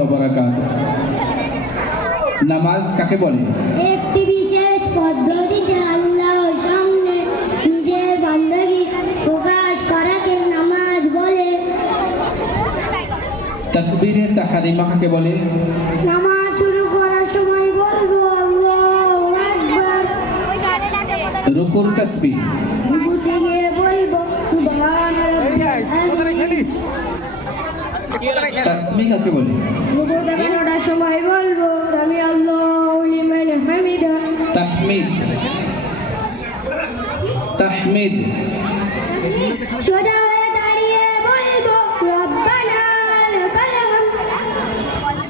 ওয়া বারাকাতুহু। নামাজ কাকে বলে? একটি বিশেষ পদ্ধতিতে আল্লাহর সামনে নিজের বান্দাগি প্রকাশ করাকে নামাজ বলে। তাকবীরে তাহরিমা কাকে বলে? নামাজ শুরু করার সময় বলবো আল্লাহু আকবার। রুকুর তাসবিহ? রুকুতে গিয়ে বলবো সুবহান রাব্বিয়াল আযীম। তাসবিহ কাকে বলে? রুকু থেকে ওঠার সময় বলবো সামি আল্লাহু লিমান হামিদা। তাহমিদ? তাহমিদ? সোজা হয়ে দাঁড়িয়ে বলবো রব্বানা লাকাল হামদ।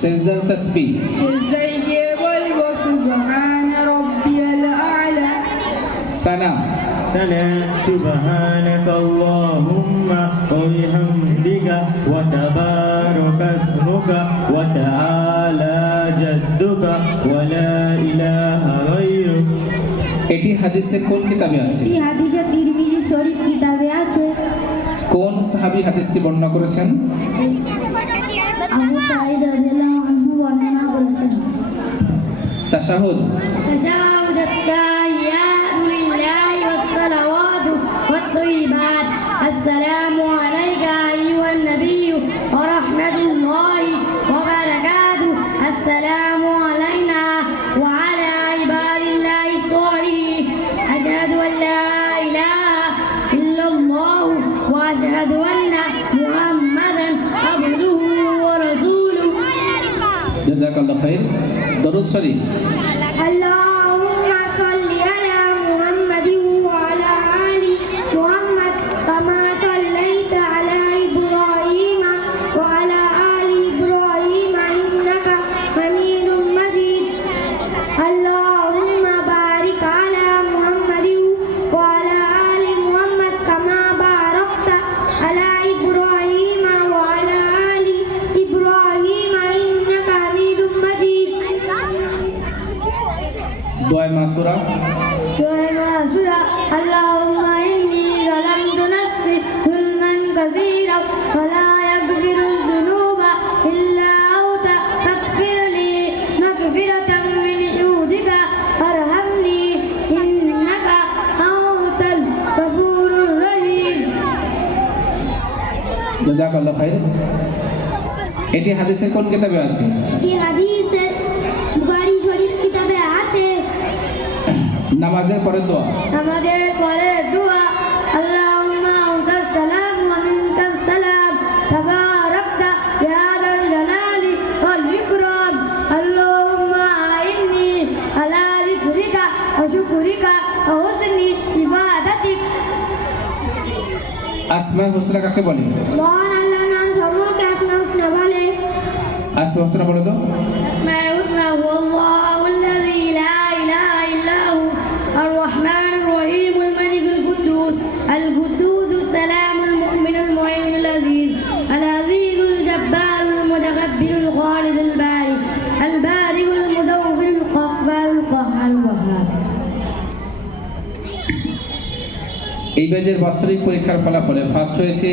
সিজদার তাসবিহ? সিজদায় গিয়ে বলবো সুবহান রাব্বিয়াল আ'লা। সানা? سلام سبحانك اللهم وبحمدك وتبارك اسمك وتعالى جدك ولا إله غيرك। এটি হাদিসের কোন কিতাবে আছে? এই হাদিসে তিরমিজি শরীফ কিতাবে আছে। কোন সাহাবী হাদিসটি বর্ণনা করেছেন? আবু সাঈদ রাদিয়াল্লাহু আনহু বর্ণনা করেছেন। তাশাহুদ? تشهد التحيات لله والصلوات والطيبات السلام عليك أيها النبي ورحمة الله وبركاته السلام علينا وعلى عباد الله الصالحين أشهد أن لا إله إلا الله وأشهد أن محمدا عبده ورسوله. জাযাকাল্লাহু খাইর। দরুদ শরীফ? اللهم صل على محمد وعلى آل محمد كما صليت على إبراهيم وعلى آل إبراهيم إنك حميد مجيد. اللهم بارك على محمد وعلى آل محمد كما باركت على إبراهيم وعلى آل إبراهيم إنك حميد مجيد. দোয়া মাসুরা? اللهم إني ظلمت نفسي ظلما كثيرا ولا يغفر الذنوب إلا أنت فاغفر لي مغفرة من عندك وارحمني إنك أنت الغفور الرحيم. জাযাকাল্লাহু খাইর। এটি হাদিসের কোন কিতাবে আছে? এই হাদিসে বুখারী শরীফ কিতাবে আছে। নামাজের পরে দোয়া? আমাদের পরে দোয়া আল্লাহুম্মা আনতাস সালাম ওয়া মিনকাস সালাম তাবারাকতা ইয়া যাল জালালি ওয়াল ইকরাম। আল্লাহুম্মা আইন্নি আলা যিকরিকা ওয়া শুকরিকা ওয়া হুসনি ইবাদাতিক। আসমায়ে হুসনা কাকে বলে? মহান আল্লাহর নাম সমূহকে আসমায়ে হুসনা বলে। আসমায়ে হুসনা বলো তো? আসমায়ে হুসনা হুয়াল্লাহু আল্লাযী লা ইলাহা ইল্লা হু الرحمن الرحيم الملك القدوس القدوس السلام المؤمن المهيمن العزيز العزيز الجبار المتكبر الخالد البارئ البارئ المدبر الغفار القهار الوهاب. এই ব্যাচের বাৎসরিক পরীক্ষার ফলাফলে ফার্স্ট হয়েছে